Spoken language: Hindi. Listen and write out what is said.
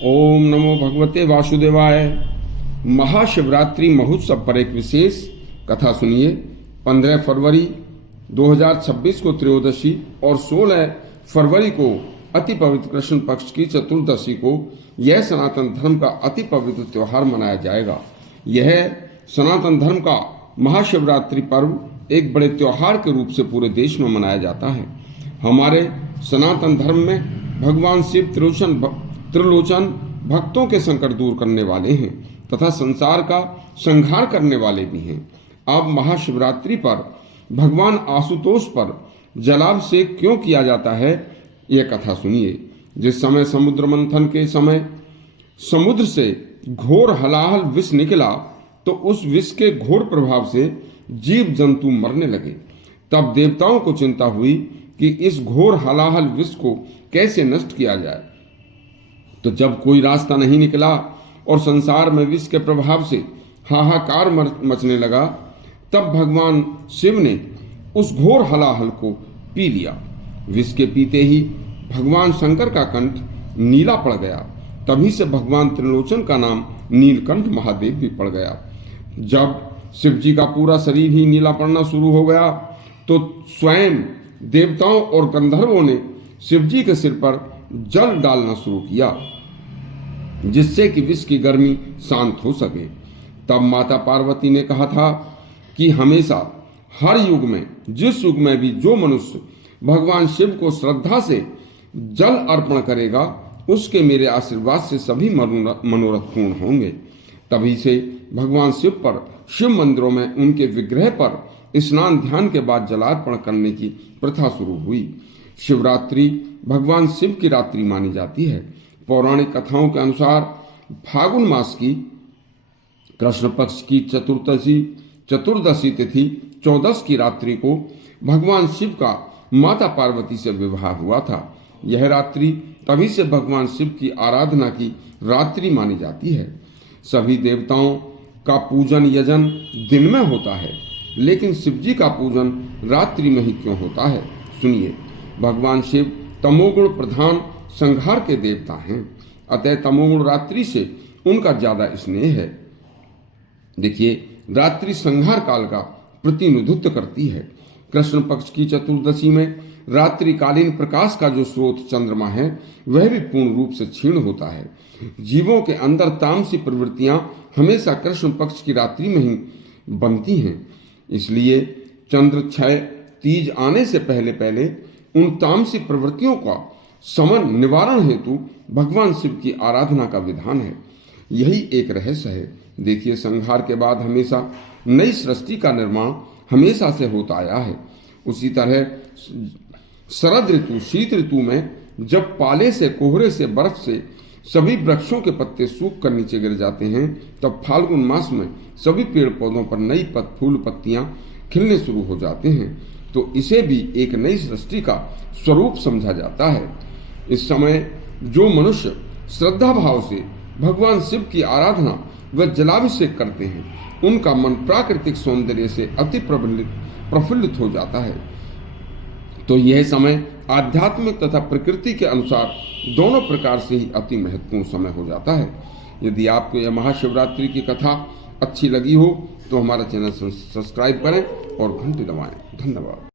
ओम नमो भगवते वासुदेवाय। महाशिवरात्रि महोत्सव पर एक विशेष कथा सुनिए। 15 फरवरी 2026 को त्रयोदशी और 16 फरवरी को अति पवित्र कृष्ण पक्ष की चतुर्दशी को यह सनातन धर्म का अति पवित्र त्योहार मनाया जाएगा। यह सनातन धर्म का महाशिवरात्रि पर्व एक बड़े त्योहार के रूप से पूरे देश में मनाया जाता है। हमारे सनातन धर्म में भगवान शिव त्रिलोचन भक्तों के संकट दूर करने वाले हैं तथा संसार का संहार करने वाले भी हैं। अब महाशिवरात्रि पर भगवान आशुतोष पर जलाभिषेक क्यों किया जाता है, यह कथा सुनिए। जिस समय समुद्र मंथन के समय समुद्र से घोर हलाहल विष निकला तो उस विष के घोर प्रभाव से जीव जंतु मरने लगे। तब देवताओं को चिंता हुई कि इस घोर हलाहल विष को कैसे नष्ट किया जाए। तो जब कोई रास्ता नहीं निकला और संसार में विष के प्रभाव से हाहाकार मचने लगा, तब भगवान शिव ने उस घोर हलाहल को पी लिया। विष के पीते ही भगवान शंकर का कंठ नीला पड़ गया। तभी से भगवान त्रिलोचन का नाम नीलकंठ महादेव भी पड़ गया। जब शिव जी का पूरा शरीर ही नीला पड़ना शुरू हो गया तो स्वयं देवताओं और गंधर्वों ने शिव जी के सिर पर जल डालना शुरू किया, जिससे कि विष की गर्मी शांत हो सके। तब माता पार्वती ने कहा था कि हमेशा हर युग में, जिस युग में भी जो मनुष्य भगवान शिव को श्रद्धा से जल अर्पण करेगा, उसके मेरे आशीर्वाद से सभी मनोरथ पूर्ण होंगे। तभी से भगवान शिव पर शिव मंदिरों में उनके विग्रह पर स्नान ध्यान के बाद जलार्पण करने की प्रथा शुरू हुई। शिवरात्रि भगवान शिव की रात्रि मानी जाती है। पौराणिक कथाओं के अनुसार फागुन मास की कृष्ण पक्ष की चतुर्दशी तिथि 14 की रात्रि को भगवान शिव का माता पार्वती से विवाह हुआ था। यह रात्रि तभी से भगवान शिव की आराधना की रात्रि मानी जाती है। सभी देवताओं का पूजन यजन दिन में होता है, लेकिन शिव जी का पूजन रात्रि में ही क्यों होता है, सुनिए। भगवान शिव तमोगुण प्रधान संहार के देवता हैं, अतः तमोगुण रात्रि से उनका ज्यादा स्नेह है। देखिए, रात्रि संहार काल का प्रतिनिधित्व करती है। कृष्ण पक्ष की चतुर्दशी में रात्रिकालीन प्रकाश का जो स्रोत चंद्रमा है, वह भी पूर्ण रूप से क्षीण होता है। जीवों के अंदर तामसी प्रवृत्तियां हमेशा कृष्ण पक्ष की रात्रि में ही बनती हैं। इसलिए चंद्र क्षय तीज आने से पहले पहले उन तामसी प्रवृत्तियों का समन निवारण हेतु भगवान शिव की आराधना का विधान है। यही एक रहस्य है। देखिए, संहार के बाद हमेशा नई सृष्टि का निर्माण हमेशा से होता आया है। उसी तरह शरद ऋतु, शीत ऋतु में जब पाले से, कोहरे से, बर्फ से सभी वृक्षों के पत्ते सूख कर नीचे गिर जाते हैं, तब फाल्गुन मास में सभी पेड़ पौधों पर नई फूल पत्तियां खिलने शुरू हो जाते हैं। तो इसे भी एक नई सृष्टि का स्वरूप समझा जाता है। इस समय जो मनुष्य श्रद्धा भाव से भगवान शिव की आराधना व जलाभिषेक करते हैं, उनका मन प्राकृतिक सौंदर्य से अति प्रफुल्लित हो जाता है। तो यह समय आध्यात्मिक तथा प्रकृति के अनुसार दोनों प्रकार से ही अति महत्वपूर्ण समय हो जाता है। यदि आपको यह महाशिवरात्रि की कथा अच्छी लगी हो तो हमारा चैनल सब्सक्राइब करें और घंटी दबाएं। धन्यवाद।